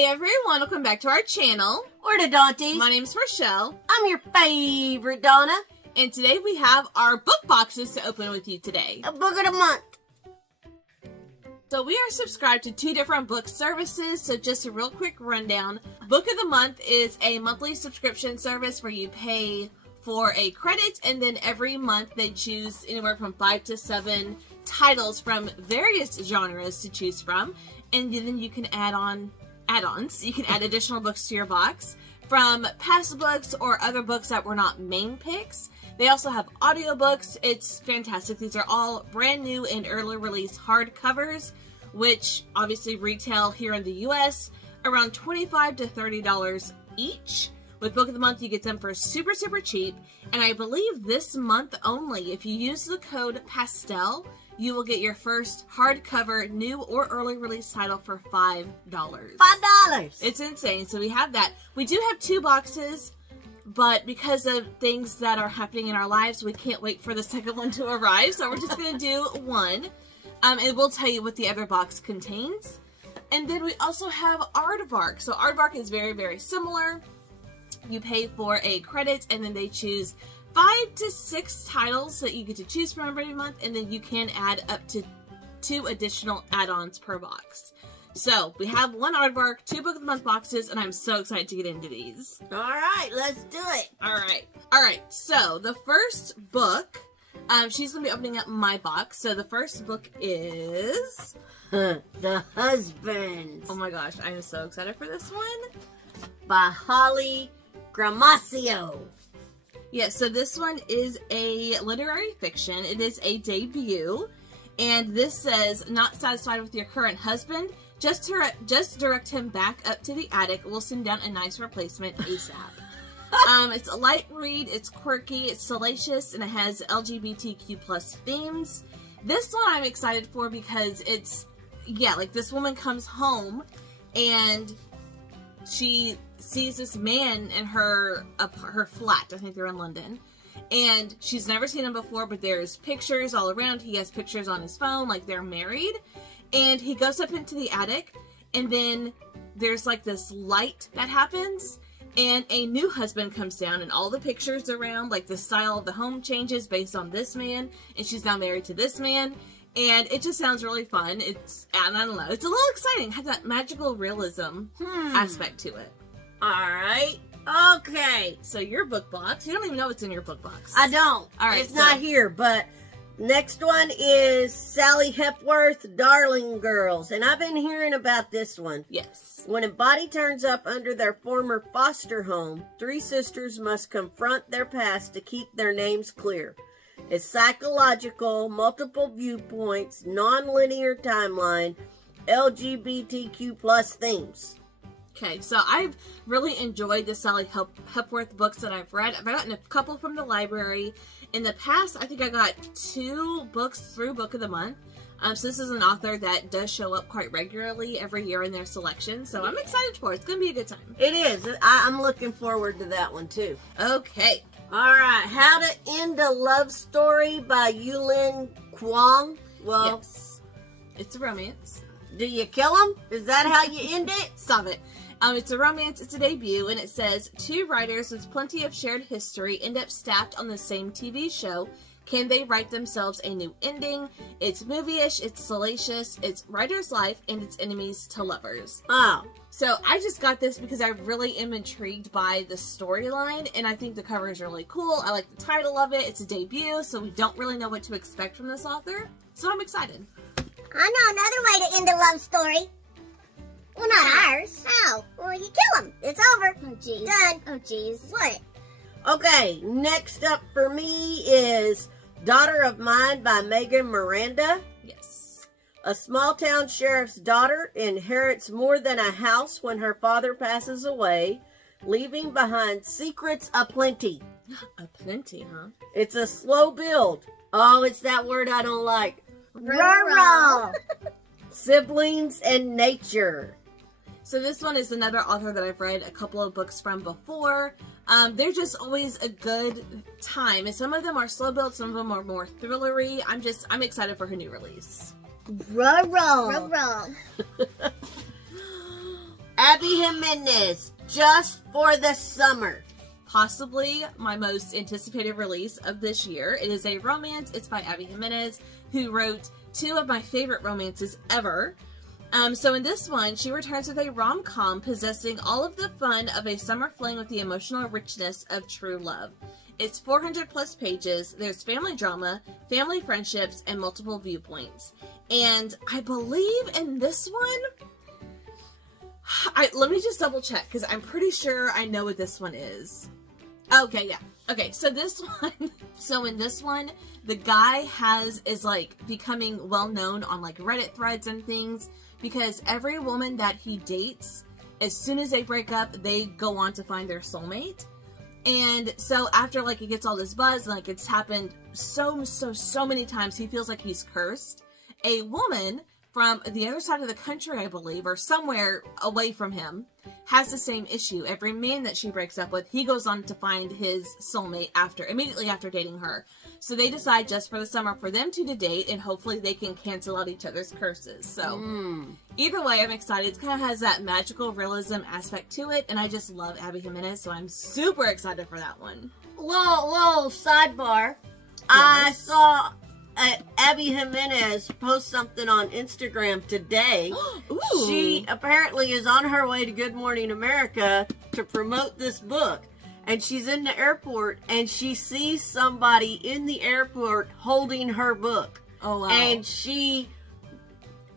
Hey everyone, welcome back to our channel. We're the Dawnties. My name's Rochelle. I'm your favorite Donna. And today we have our book boxes to open with you today. A book of the month. So we are subscribed to 2 different book services, so just a real quick rundown. Book of the Month is a monthly subscription service where you pay for a credit, and then every month they choose anywhere from 5 to 7 titles from various genres to choose from, and then you can add on add-ons. You can add additional books to your box from past books or other books that were not main picks. They also have audiobooks. It's fantastic. These are all brand new and early release hardcovers, which obviously retail here in the US around $25 to $30 each. With Book of the Month, you get them for super, super cheap. And I believe this month only, if you use the code PASTEL, you will get your first hardcover new or early release title for $5. $5! It's insane. So we have that. We do have 2 boxes, but because of things that are happening in our lives, we can't wait for the second one to arrive. So we're just going to do one. And we'll tell you what the other box contains. And then we also have Aardvark. So Aardvark is very, very similar. You pay for a credit, and then they choose 5 to 6 titles that you get to choose from every month, and then you can add up to 2 additional add-ons per box. So we have 1 Aardvark, 2 Book of the Month boxes, and I'm so excited to get into these. All right, let's do it. All right. So the first book, she's gonna be opening up my box. So the first book is The Husbands. Oh my gosh, I am so excited for this one. By Holly Gramaccio. Yeah, so this one is a literary fiction. It is a debut, and this says, "Not satisfied with your current husband? Just direct him back up to the attic. We'll send down a nice replacement ASAP." It's a light read, it's quirky, it's salacious, and it has LGBTQ+ themes. This one I'm excited for because it's, yeah, like this woman comes home and she sees this man in her flat. I think they're in London. And she's never seen him before, but there's pictures all around. He has pictures on his phone, like they're married. And he goes up into the attic, and then there's like this light that happens, and a new husband comes down, and all the pictures around, like the style of the home changes based on this man, and she's now married to this man. And it just sounds really fun. I don't know, it's a little exciting. It has that magical realism aspect to it. Alright. Okay. So your book box, you don't even know what's in your book box. I don't. Alright, it's not here, but next one is Sally Hepworth, Darling Girls. And I've been hearing about this one. Yes. When a body turns up under their former foster home, 3 sisters must confront their past to keep their names clear. It's psychological, multiple viewpoints, non-linear timeline, LGBTQ+ themes. Okay, so I've really enjoyed the Sally Hepworth books that I've read. I've gotten a couple from the library. In the past, I think I got 2 books through Book of the Month. So this is an author that does show up quite regularly every year in their selection. So I'm excited for it. It's going to be a good time. It is. I'm looking forward to that one, too. Okay. All right. How to End a Love Story by Yulin Kwong. Well, yes. It's a romance. Do you kill him? Is that how you end it? Stop it. It's a romance, it's a debut, and it says, 2 writers with plenty of shared history end up stacked on the same TV show. Can they write themselves a new ending? It's movie-ish, it's salacious, it's writer's life, and it's enemies to lovers. Oh. So I just got this because I really am intrigued by the storyline, and I think the cover is really cool. I like the title of it. It's a debut, so we don't really know what to expect from this author. So I'm excited. I know another way to end a love story. Well, not ours. How? Well, you kill him. It's over. Oh, jeez. Done. Oh, jeez. What? Okay, next up for me is Daughter of Mine by Megan Miranda. Yes. A small-town sheriff's daughter inherits more than a house when her father passes away, leaving behind secrets aplenty. Aplenty, huh? It's a slow build. Oh, it's that word I don't like. Rural. Siblings and nature. So this one is another author that I've read a couple of books from before. They're just always a good time. And some of them are slow built, some of them are more thrillery. I'm excited for her new release. Rural. Abby Jimenez, Just for the Summer. Possibly my most anticipated release of this year. It is a romance. It's by Abby Jimenez, who wrote 2 of my favorite romances ever. So in this one, she returns with a rom-com possessing all of the fun of a summer fling with the emotional richness of true love. It's 400 plus pages. There's family drama, family friendships, and multiple viewpoints. And I believe in this one, let me just double check, because I'm pretty sure I know what this one is. Okay, yeah. Okay, so this one, so in this one, the guy is like becoming well known on like Reddit threads and things, because every woman that he dates, as soon as they break up, they go on to find their soulmate. And so after like it gets all this buzz, like it's happened so many times, he feels like he's cursed. A woman from the other side of the country, I believe, or somewhere away from him, has the same issue. Every man that she breaks up with, he goes on to find his soulmate immediately after dating her. So they decide just for the summer for them two to date, and hopefully they can cancel out each other's curses. So either way, I'm excited. It kind of has that magical realism aspect to it, and I just love Abby Jimenez, so I'm super excited for that one. Little sidebar. Yes. I saw Abby Jimenez post something on Instagram today. Ooh. She apparently is on her way to Good Morning America to promote this book. And she's in the airport, and she sees somebody in the airport holding her book. Oh, wow. And she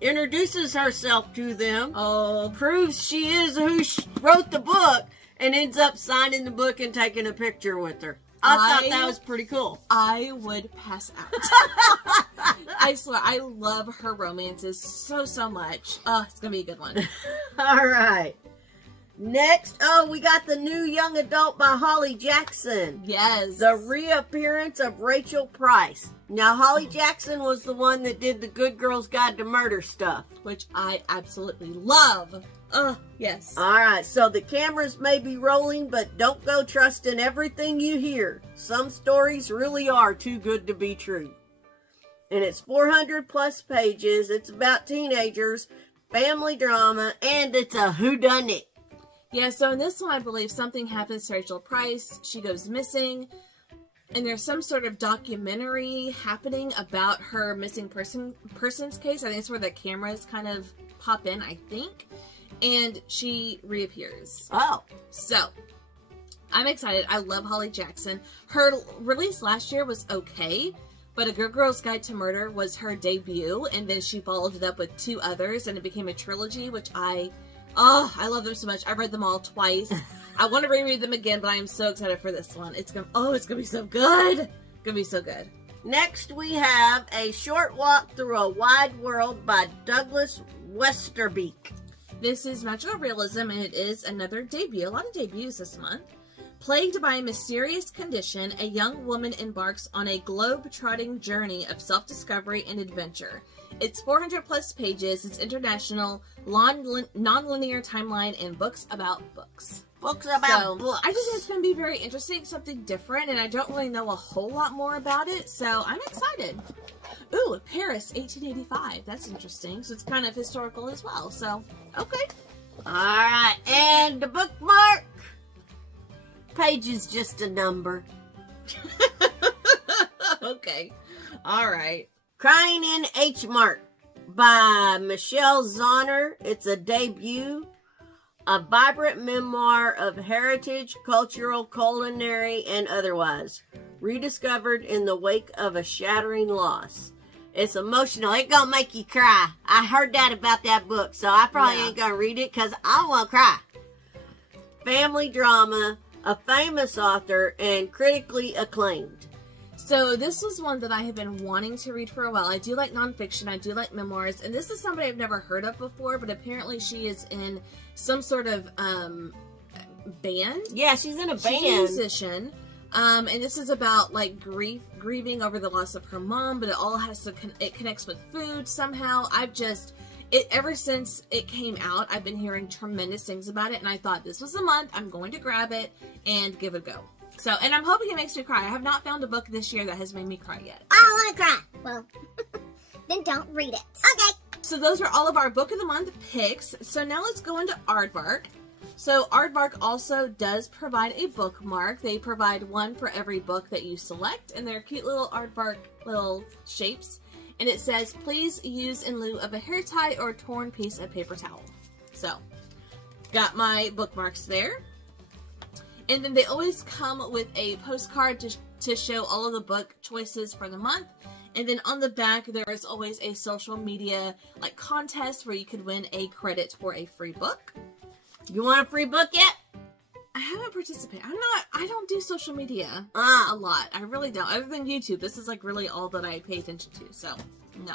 introduces herself to them, Oh, proves she is who wrote the book, and ends up signing the book and taking a picture with her. I thought that was pretty cool. I would pass out. I swear, I love her romances so much. Oh, it's gonna be a good one. All right. Next, we got the new young adult by Holly Jackson. Yes. The reappearance of Rachel Price. Now, Holly Jackson was the one that did the Good Girls Guide to Murder stuff, which I absolutely love. Oh, yes. All right, so the cameras may be rolling, but don't go trusting everything you hear. Some stories really are too good to be true. And it's 400 plus pages. It's about teenagers, family drama, and it's a whodunit. Yeah, so in this one, I believe something happens to Rachel Price. She goes missing, and there's some sort of documentary happening about her missing person's case. I think it's where the cameras kind of pop in, I think. And she reappears. Oh. So, I'm excited. I love Holly Jackson. Her release last year was okay, but A Good Girl's Guide to Murder was her debut, and then she followed it up with 2 others, and it became a trilogy, which I love them so much. I've read them all twice. I want to reread them again, but I am so excited for this one. It's gonna be so good. It's gonna be so good. Next, we have A Short Walk Through a Wide World by Douglas Westerbeek. This is magical realism, and it is another debut. A lot of debuts this month. Plagued by a mysterious condition, a young woman embarks on a globe-trotting journey of self-discovery and adventure. It's 400 plus pages. It's international, non-linear timeline, and books about books. Books about books. I just think it's going to be very interesting, something different, and I don't really know a whole lot more about it, so I'm excited. Ooh, Paris, 1885. That's interesting. So it's kind of historical as well, so, okay. Alright, and the bookmark. Page is just a number. Okay. Alright. Crying in H Mark by Michelle Zahner. It's a debut. A vibrant memoir of heritage, cultural, culinary, and otherwise. Rediscovered in the wake of a shattering loss. It's emotional. It's gonna make you cry. I heard that about that book, so I probably ain't gonna read it because I won't cry. Family drama, a famous author, and critically acclaimed. So this was one that I have been wanting to read for a while. I do like nonfiction. I do like memoirs. And this is somebody I've never heard of before, but apparently she is in some sort of band. Yeah, she's in a band. She's a musician. And this is about like grieving over the loss of her mom, but it all has to, it connects with food somehow. Ever since it came out, I've been hearing tremendous things about it, and I thought this was the month. I'm going to grab it and give it a go. So, and I'm hoping it makes me cry. I have not found a book this year that has made me cry yet. I don't want to cry. Well, then don't read it. Okay. so those are all of our Book of the Month picks. So now let's go into Aardvark. So Aardvark also does provide a bookmark. They provide one for every book that you select, and they're cute little Aardvark little shapes. And it says, please use in lieu of a hair tie or a torn piece of paper towel. So, got my bookmarks there. And then they always come with a postcard to show all of the book choices for the month. And then on the back, there is always a social media like contest where you could win a credit for a free book. You want a free book yet? I haven't participated. I don't do social media a lot. I really don't. Other than YouTube, this is like really all that I pay attention to. So, no.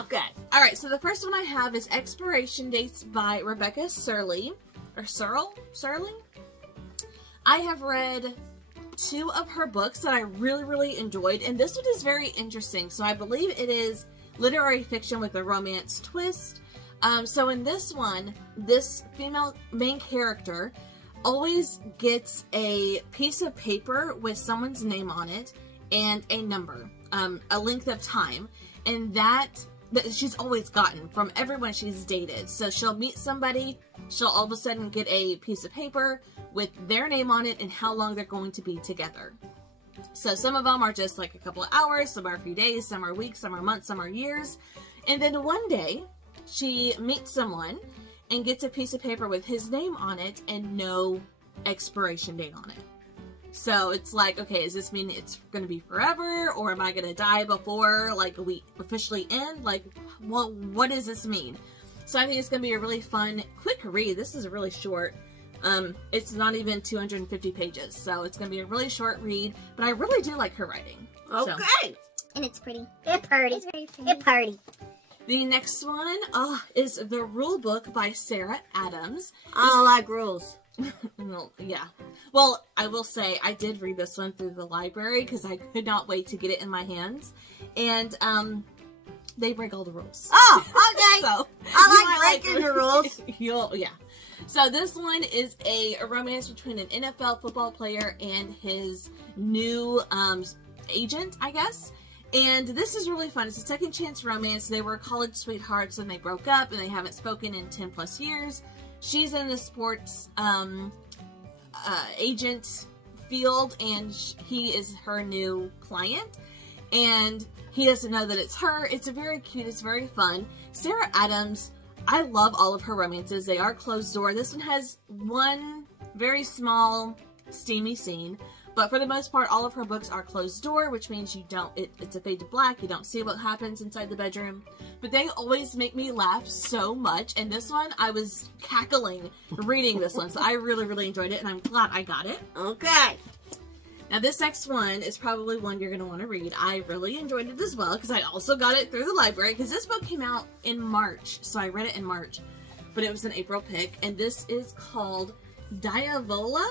Okay. All right. So the first one I have is Expiration Dates by Rebecca Surley. Or Surley? I have read 2 of her books that I really, really enjoyed. And this one is very interesting. So I believe it is literary fiction with a romance twist. So in this one, this female main character always gets a piece of paper with someone's name on it and a number, a length of time, and that she's always gotten from everyone she's dated. So she'll meet somebody, she'll all of a sudden get a piece of paper with their name on it and how long they're going to be together. So some of them are just like a couple of hours, some are a few days, some are weeks, some are months, some are years. And then one day, she meets someone and gets a piece of paper with his name on it and no expiration date on it. So it's like, okay, does this mean it's going to be forever, or am I going to die before like we officially end? Like, what does this mean? So I think it's going to be a really fun, quick read. This is really short. It's not even 250 pages, so it's going to be a really short read, but I really do like her writing. Okay. So. And it's pretty. It's pretty. It's very pretty. It's pretty. The next one is The Rule Book by Sarah Adams. I don't like rules. Well, yeah. Well, I will say I did read this one through the library because I could not wait to get it in my hands. And they break all the rules. Oh, okay. So I like breaking the rules. Yeah. So this one is a romance between an NFL football player and his new agent, I guess. And this is really fun. It's a second chance romance. They were college sweethearts and they broke up and they haven't spoken in 10 plus years. She's in the sports agent field and he is her new client. And he doesn't know that it's her. It's very cute. It's very fun. Sarah Adams, I love all of her romances. They are closed door. This one has one very small steamy scene. But for the most part, all of her books are closed door, which means you don't, it's a fade to black. You don't see what happens inside the bedroom. But they always make me laugh so much. And this one, I was cackling reading this one. So I really, really enjoyed it. And I'm glad I got it. Okay. Now this next one is probably one you're going to want to read. I really enjoyed it as well because I also got it through the library. Because this book came out in March. So I read it in March. But it was an April pick. And this is called Diola.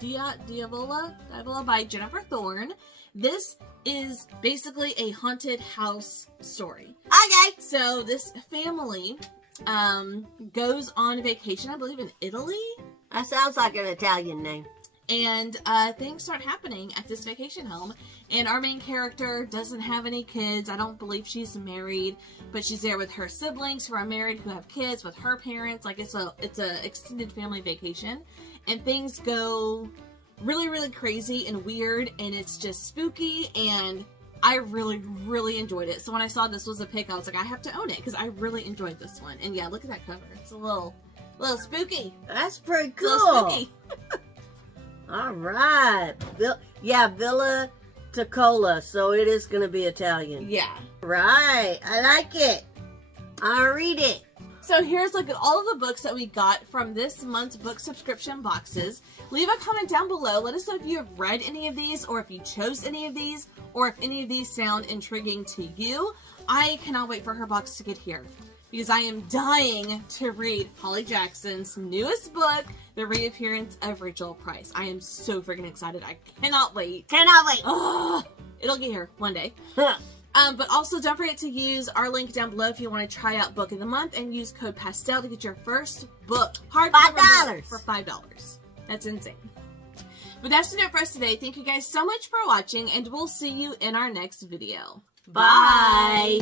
Diola by Jennifer Thorne. This is basically a haunted house story. Okay. So this family goes on vacation, I believe in Italy. That sounds like an Italian name. And things start happening at this vacation home. And our main character doesn't have any kids. I don't believe she's married, but she's there with her siblings who are married, who have kids, with her parents. Like it's a extended family vacation. And things go really, really crazy and weird, and it's just spooky, and I really, really enjoyed it. So when I saw this was a pick, I was like, I have to own it, because I really enjoyed this one. And yeah, look at that cover. It's a little spooky. That's pretty cool. A little spooky. All right. Villa Tocola, so it is going to be Italian. Yeah. Right. I like it. I'll read it. So here's like all of the books that we got from this month's book subscription boxes. Leave a comment down below. Let us know if you have read any of these, or if you chose any of these, or if any of these sound intriguing to you. I cannot wait for her box to get here, because I am dying to read Holly Jackson's newest book, The Reappearance of Rachel Price. I am so freaking excited. I cannot wait. Cannot wait. Oh, it'll get here one day. But also don't forget to use our link down below if you want to try out Book of the Month, and use code PASTEL to get your first book, hardcover book, for $5. That's insane. But that's it for us today. Thank you guys so much for watching, and we'll see you in our next video. Bye.